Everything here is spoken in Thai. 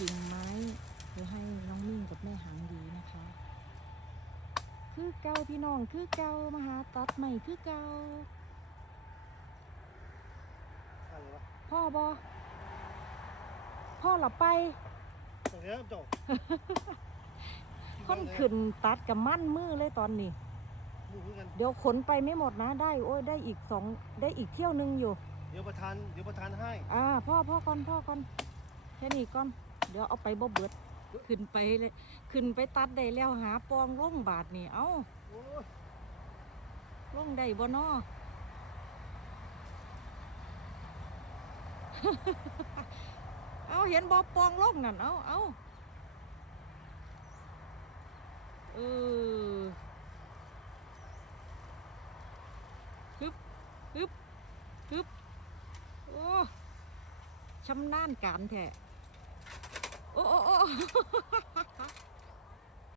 กิ่งไหม้ไปให้น้องมิ่งกับแม่หางดีนะคะ คือเก่าพี่น้องคือเก่ามาหาตัดใหม่คือเก่าพ่อบอพ่อหลับไปค้นขึ้นตัดกับมั่นมือเลยตอนนี้ เดี๋ยวขนไปไม่หมดนะได้ โอ้ยได้อีกสองได้อีกเที่ยวนึงอยู่ เดี๋ยวประทานเดี๋ยวประทานให้ อ่า พ่อพ่อก่อนพ่อก่อนแค่นี้ก่อน เดี๋ยวเอาไปบ่เบิดขึ้นไปเลยขึ้นไปตัดได้แล้วหาปองล่งบาทนี่ เอ้าโอ้ยล่งได้บ่นอเอาเห็นบ่ปองล่งนั่น เอาเอาเออฮึบฮึบฮึบโอ้ชำนาญการแท้ โอ้โอ้โอ้